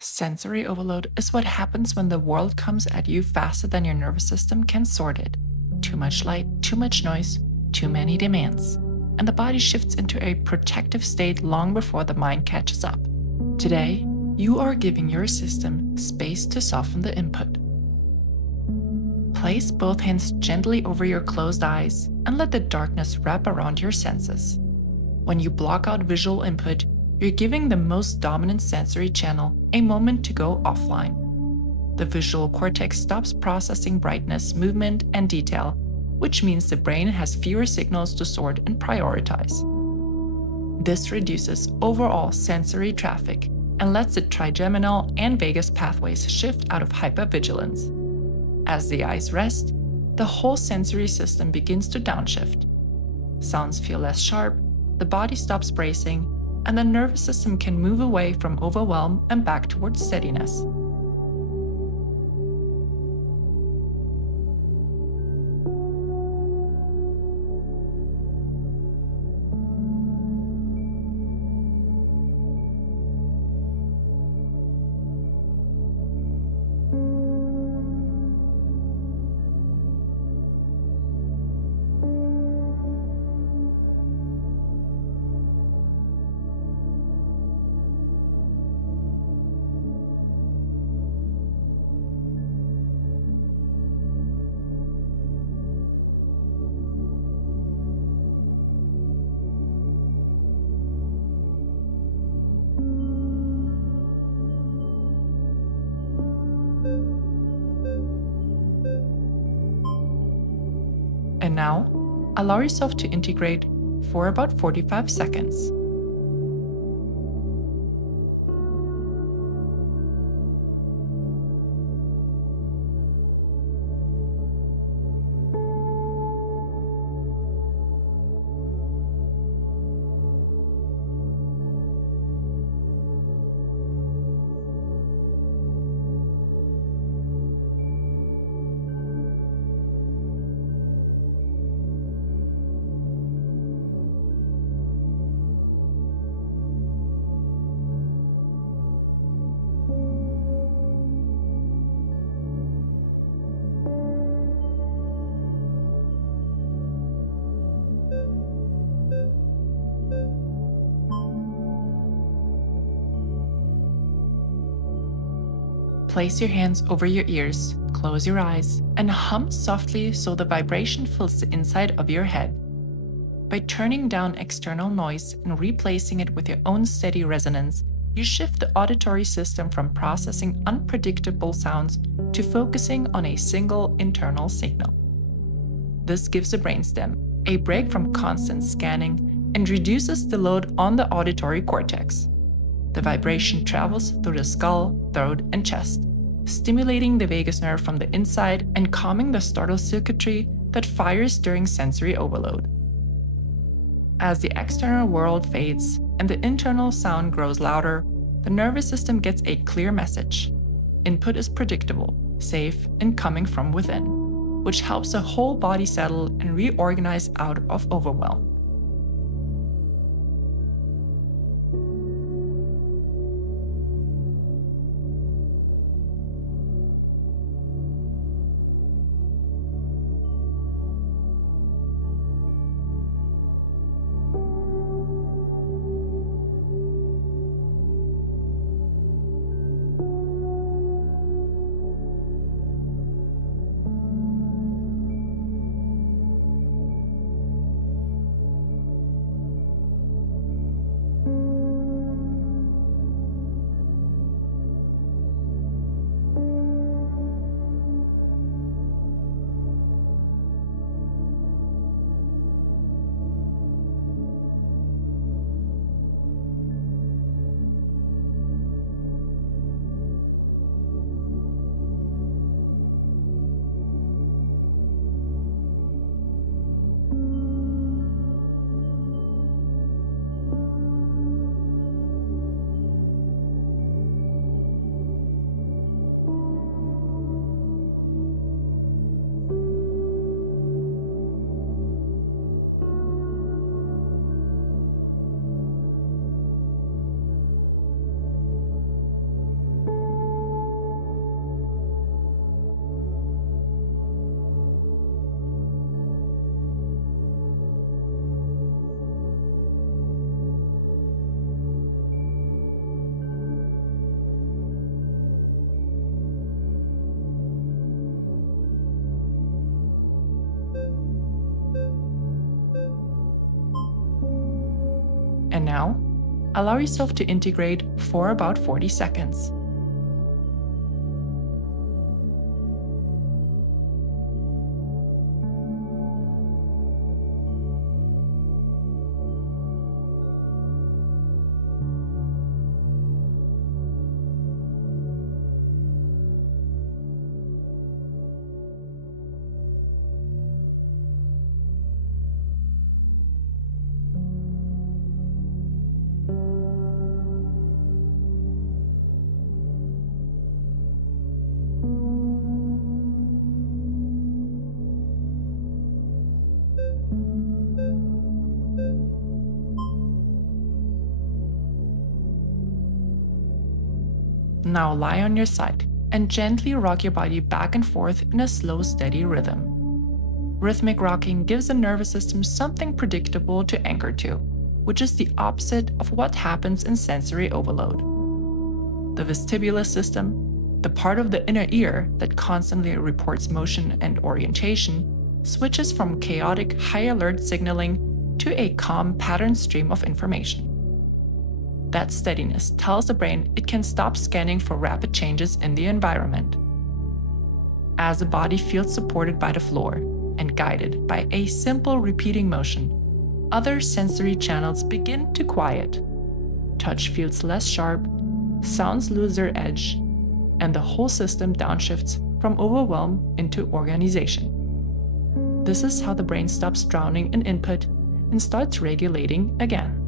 Sensory overload is what happens when the world comes at you faster than your nervous system can sort it. Too much light, too much noise, too many demands. And the body shifts into a protective state long before the mind catches up. Today, you are giving your system space to soften the input. Place both hands gently over your closed eyes and let the darkness wrap around your senses. When you block out visual input, you're giving the most dominant sensory channel a moment to go offline. The visual cortex stops processing brightness, movement, and detail, which means the brain has fewer signals to sort and prioritize. This reduces overall sensory traffic and lets the trigeminal and vagus pathways shift out of hypervigilance. As the eyes rest, the whole sensory system begins to downshift. Sounds feel less sharp, the body stops bracing, and the nervous system can move away from overwhelm and back towards steadiness. And now, allow yourself to integrate for about 45 seconds. Place your hands over your ears, close your eyes, and hum softly so the vibration fills the inside of your head. By turning down external noise and replacing it with your own steady resonance, you shift the auditory system from processing unpredictable sounds to focusing on a single internal signal. This gives the brainstem a break from constant scanning and reduces the load on the auditory cortex. The vibration travels through the skull, throat, and chest, stimulating the vagus nerve from the inside and calming the startle circuitry that fires during sensory overload. As the external world fades and the internal sound grows louder, the nervous system gets a clear message. Input is predictable, safe, and coming from within, which helps the whole body settle and reorganize out of overwhelm. now, allow yourself to integrate for about 40 seconds. Now lie on your side and gently rock your body back and forth in a slow, steady rhythm. Rhythmic rocking gives the nervous system something predictable to anchor to, which is the opposite of what happens in sensory overload. The vestibular system, the part of the inner ear that constantly reports motion and orientation, switches from chaotic high-alert signaling to a calm pattern stream of information. That steadiness tells the brain it can stop scanning for rapid changes in the environment. As the body feels supported by the floor and guided by a simple repeating motion, other sensory channels begin to quiet. Touch feels less sharp, sounds lose their edge, and the whole system downshifts from overwhelm into organization. This is how the brain stops drowning in input and starts regulating again.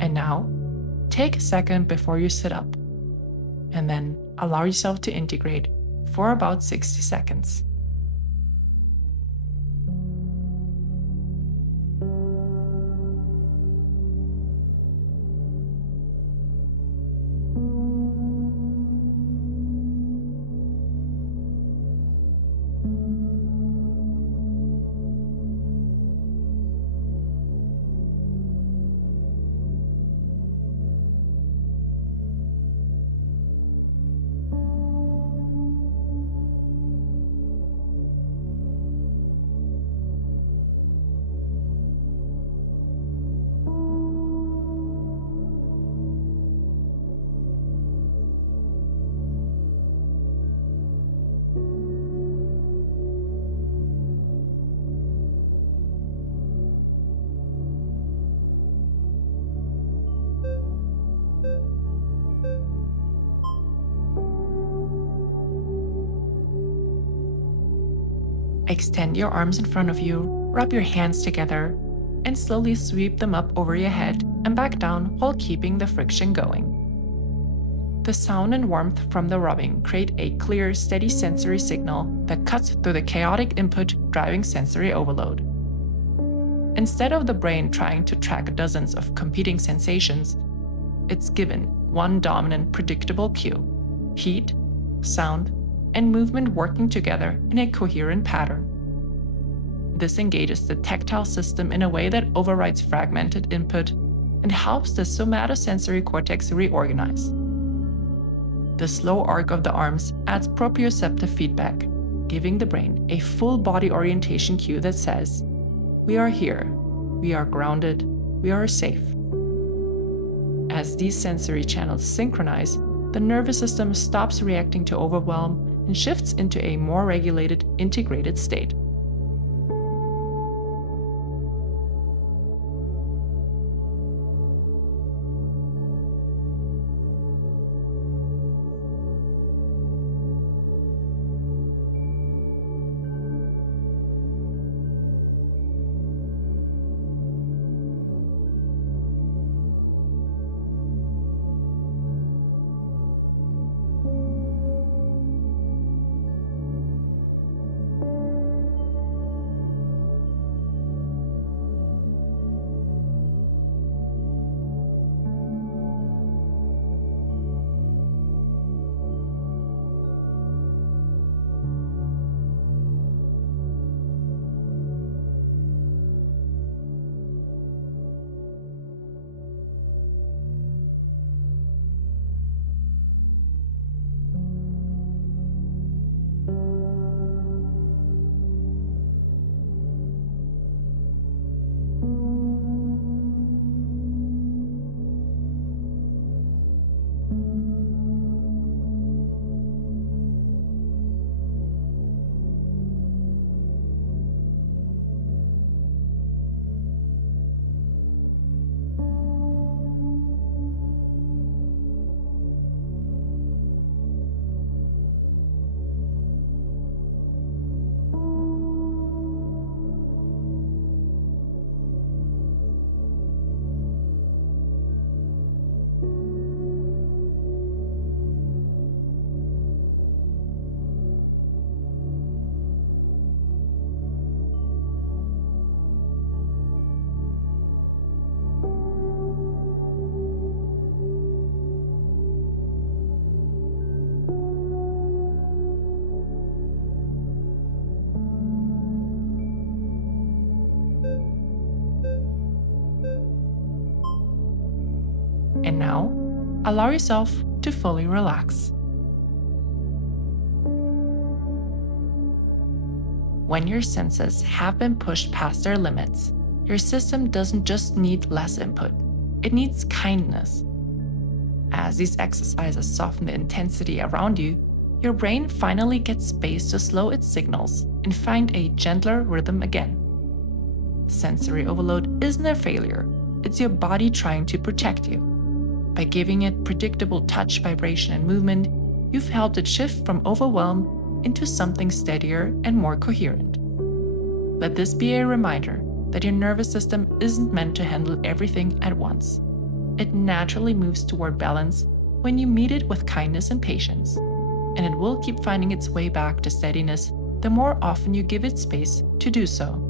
And now, take a second before you sit up, and then allow yourself to integrate for about 60 seconds. Extend your arms in front of you, rub your hands together, and slowly sweep them up over your head and back down while keeping the friction going. The sound and warmth from the rubbing create a clear, steady sensory signal that cuts through the chaotic input driving sensory overload. Instead of the brain trying to track dozens of competing sensations, it's given one dominant predictable cue: heat, sound, and movement working together in a coherent pattern. This engages the tactile system in a way that overrides fragmented input and helps the somatosensory cortex reorganize. The slow arc of the arms adds proprioceptive feedback, giving the brain a full body orientation cue that says, "We are here, we are grounded, we are safe." As these sensory channels synchronize, the nervous system stops reacting to overwhelm and shifts into a more regulated, integrated state. And now, allow yourself to fully relax. When your senses have been pushed past their limits, your system doesn't just need less input, it needs kindness. As these exercises soften the intensity around you, your brain finally gets space to slow its signals and find a gentler rhythm again. Sensory overload isn't a failure, it's your body trying to protect you. By giving it predictable touch, vibration, and movement, you've helped it shift from overwhelm into something steadier and more coherent. Let this be a reminder that your nervous system isn't meant to handle everything at once. It naturally moves toward balance when you meet it with kindness and patience, and it will keep finding its way back to steadiness the more often you give it space to do so.